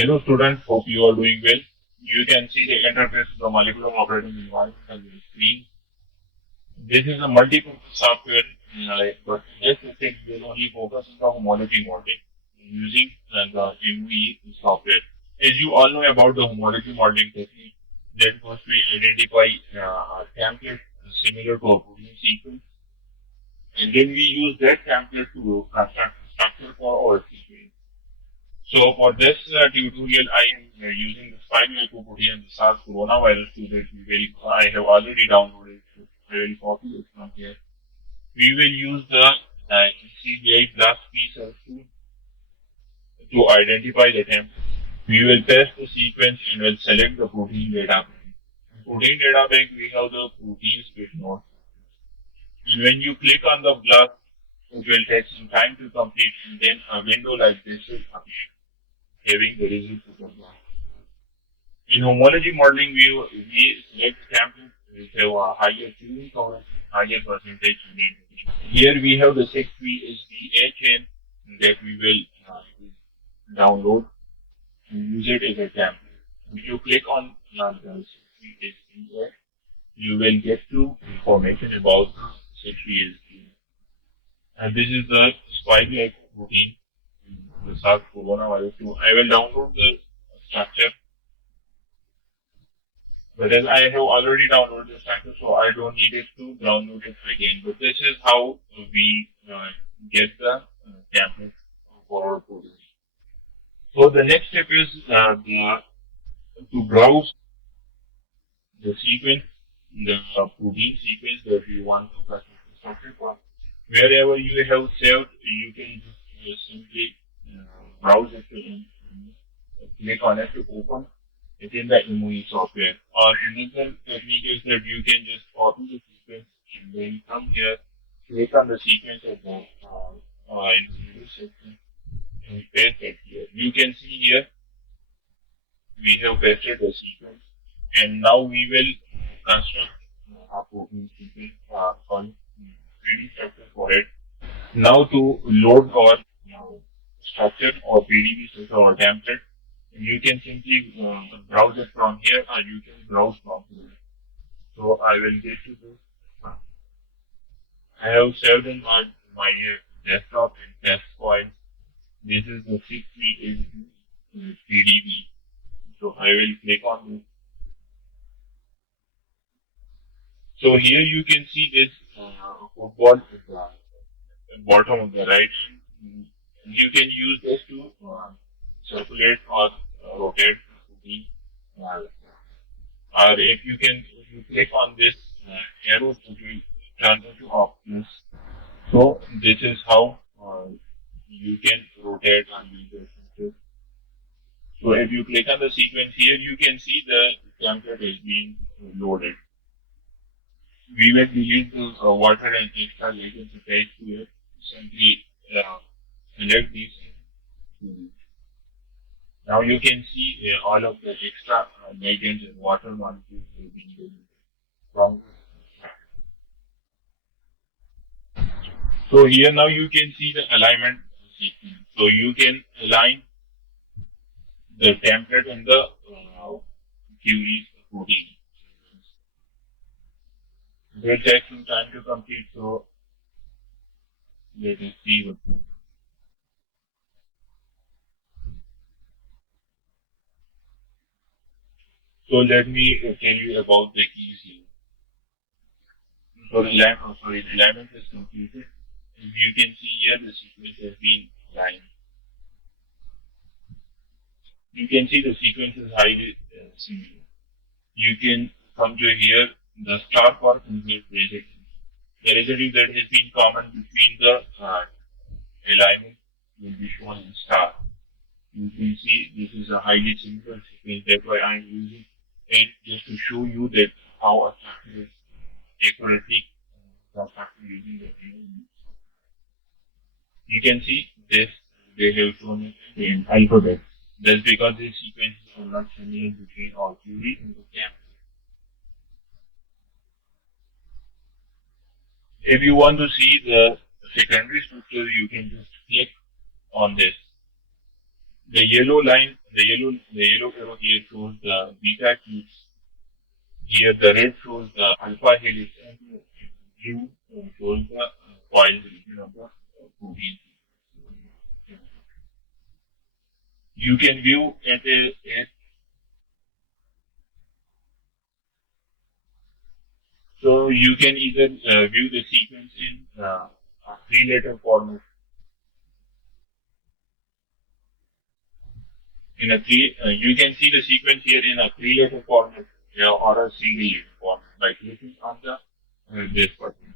Hello students, hope you are doing well. You can see the interface of the molecular operating environment on the screen. This is a multi-purpose software, but in this thing will only focus on the homology modeling using the MOE software. As you all know about the homology modeling technique, that was we identify a template similar to a protein sequence, and then we use that template to construct a structure for our sequence. So for this tutorial, I am using the spike glycoprotein and the SARS coronavirus to that I have already downloaded. So I will copy it from here. We will use the CGI plus P tool to identify the template. We will paste the sequence and will select the protein data bank. In protein data bank, we have the proteins with nodes. And when you click on the plus, it will take some time to complete, and then a window like this will appear, having the results of the block. In homology modeling, we select templates which have a higher tuning coverage and higher percentage identity. Here we have the 6VSDA chain that we will download and use it as a template. If you click on the 6VSDA, you will get to information about 6VSDA. And this is the spike-like protein, the SARS coronavirus 2. I will download the structure. But as I have already downloaded the structure, so I don't need it to download it again. But this is how we get the template for our protein. So the next step is to browse the sequence, the protein sequence that we want to construct the structure for. Wherever you have saved, you can just simply browse it and click on it to open it in the MOE software. Or another technique is that you can just copy the sequence and then come here, click on the sequence at the in the section and paste it here. You can see here we have pasted the sequence, and now we will construct a protein sequence, 3D structure for it. Now to load our structure or PDB structure or template, you can simply browse it from here, or you can browse from here. So I will get to this. I have saved in my desktop and test file. This is the 6V PDB. So I will click on this. So here you can see this football at the bottom of the right. You can use this to circulate or rotate the or if you click on this arrow, it will turn into options. So this is how you can rotate and use the structure. So if you click on the sequence here, you can see the template is being loaded. We will delete the water and extra legends attached to it. Simply select these. Now you can see all of the extra legends and water molecules will be deleted from. So here now you can see the alignment sequence. So you can align the template in the queries protein. It will take some time to complete, so let us see what. So let me tell you about the keys here. So the alignment is completed. As you can see here, the sequence has been aligned. You can see the sequence is highly similar. You can come to here, the star for complete basic. The residue that has been common between the alignment will be shown in star. You can see this is a highly similar sequence. That's why I'm using it just to show you that how a structure is accurately constructed using the AME. You can see this, they have shown it in alphabet. That's because these sequences are not similar between all theory and the camp. If you want to see the secondary structure, you can just click on this. The yellow arrow here shows the beta keys. Here the red shows the alpha helix, and the blue shows the coil region of the protein. You can view at so you can either view the sequence in a three-letter format. You can see the sequence here in a three-letter format, or a single-letter format by clicking on the this button.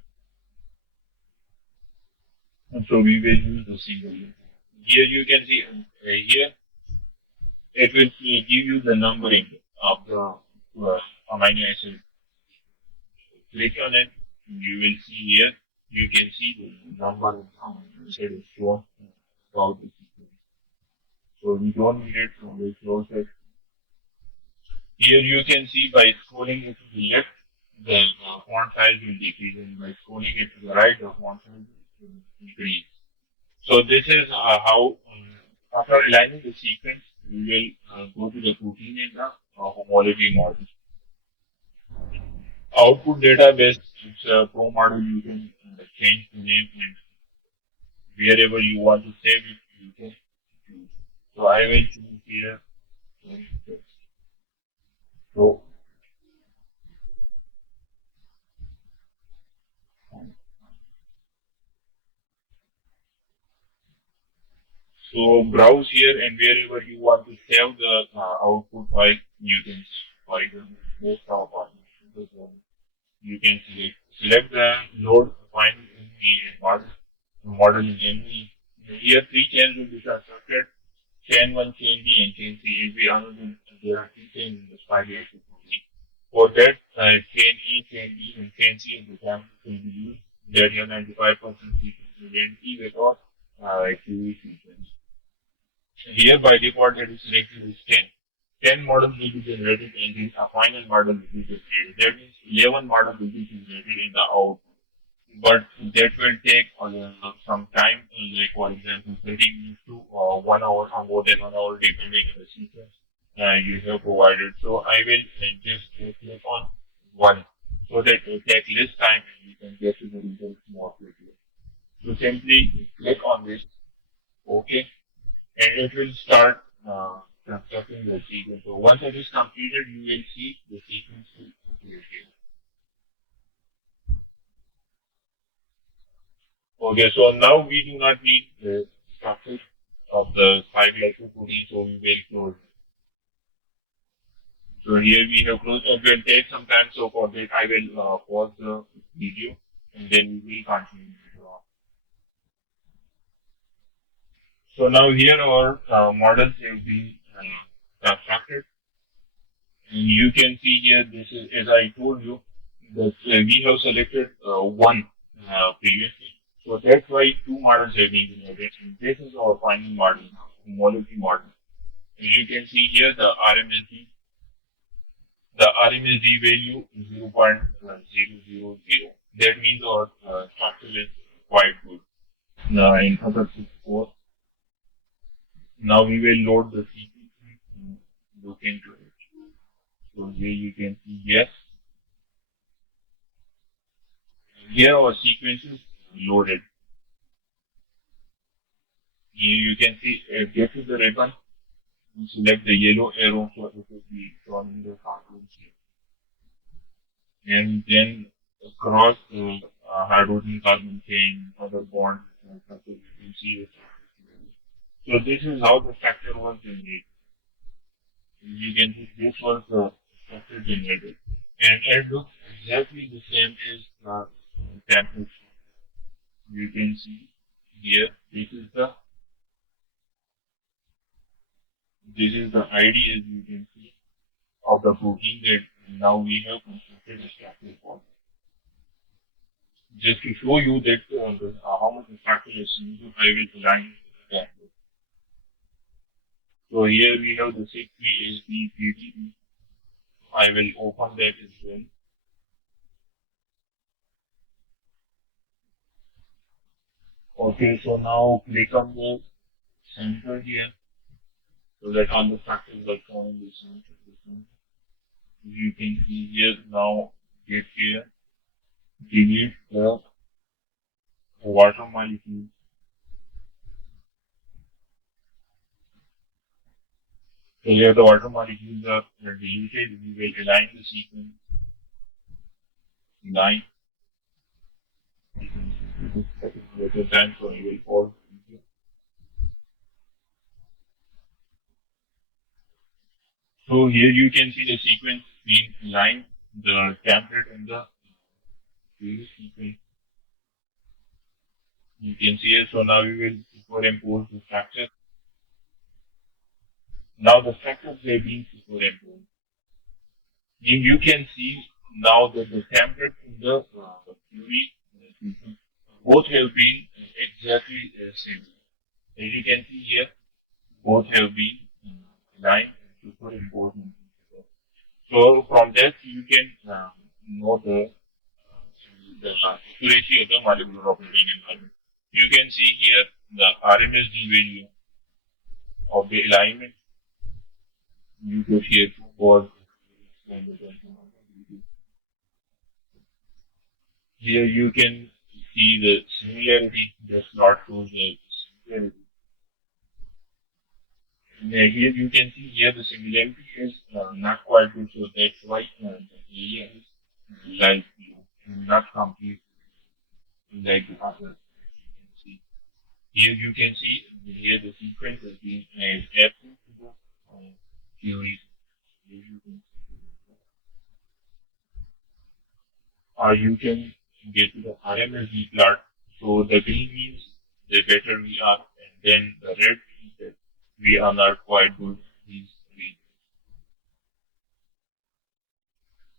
And so we will use the single-letter. Here you can see here it will give you the numbering of the amino acid. Click on it. You will see here. You can see the number of amino acid is shown throughout the sequence. So we don't need it, so we close it. Here you can see by scrolling it to the left, the font size will decrease, and by scrolling it to the right, the font size will increase. So this is how, after aligning the sequence, we will go to the protein in the homology model. Output database, it's a pro model. You can change the name, and wherever you want to save it, you can choose. So I will choose here. So, so browse here, and wherever you want to save the output file, you can, for example, most of our you can select the load final ME and model in ME. Here three chains will be constructed: chain 1, chain B, and chain C. If we understand there are three chains in the spiral protein. For that, chain A, chain B, and chain C in the example can be used. That your 95% sequence identity without QE sequence. Here by default it is selected as 10. 10 models will be generated and then a final model will be generated. That means 11 models will be generated in the output. But that will take some time, like for example 30 minutes to 1 hour or more than 1 hour depending on the sequence you have provided. So I will just click on one so that it will take less time and you can get to the results more quickly. So simply click on this, okay, and it will start constructing the sequence. So once it is completed, you will see the sequence will appear here. Okay, so now we do not need the structure of the 5-glycoprotein, so we will close. So here we have closed. It will take some time, so for that I will pause the video and then we will continue. So now here our models have been constructed. And you can see here, this is, as I told you, that we have selected one previously. So that's why two models have been generated. And this is our final model, homology model. And you can see here the RMSD. The RMSD value is 0.000. That means our structure is quite good. Now in other 64, now we will load the CP3 and look into it. So here you can see yes. Here our sequence is loaded. Here you can see get to the ribbon and select the yellow arrow so it will be shown in the cartoon here. And then across the hydrogen carbon chain, other bonds, and you can see it. So this is how the structure was generated. You can see this was the structure generated. And it looks exactly the same as the template. You can see here, this is the ID, as you can see, of the protein that now we have constructed a structure for. Just to show you that how much the structure is used, I will align the template. So here we have the 6-3 PTE. I will open that as well. Okay, so now click on the center here so that all the factors are shown in this one. You can see here now, get here, delete the water molecule. So here the water molecules are deleted. We will align the sequence line. Later time, so we will pause. So here you can see the sequence being aligned, the template and the previous sequence. You can see it. So now we will superimpose the structure. Now the structures are being superimposed. You can see now that the template and the theory sequence both have been exactly the same. As you can see here, both have been aligned and superimposed. So from that you can know the accuracy of the molecular operating environment. You can see here the RMSD value of the alignment. You go here to for here you can see the similarity. The slot shows the similarity. Here you can see here the similarity is not quite good, so that's why the area is like not complete like the other. Here you can see here the sequence is being absent to the theory. Here you can or you can get to the RMSD plot. So the green means the better we are, and then the red means that we are not quite good. These three.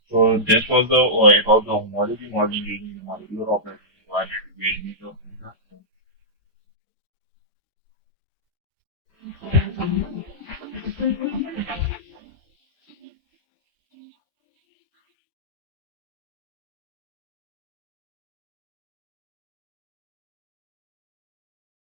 So this was the about the homology modeling using the molecular operating environment where we know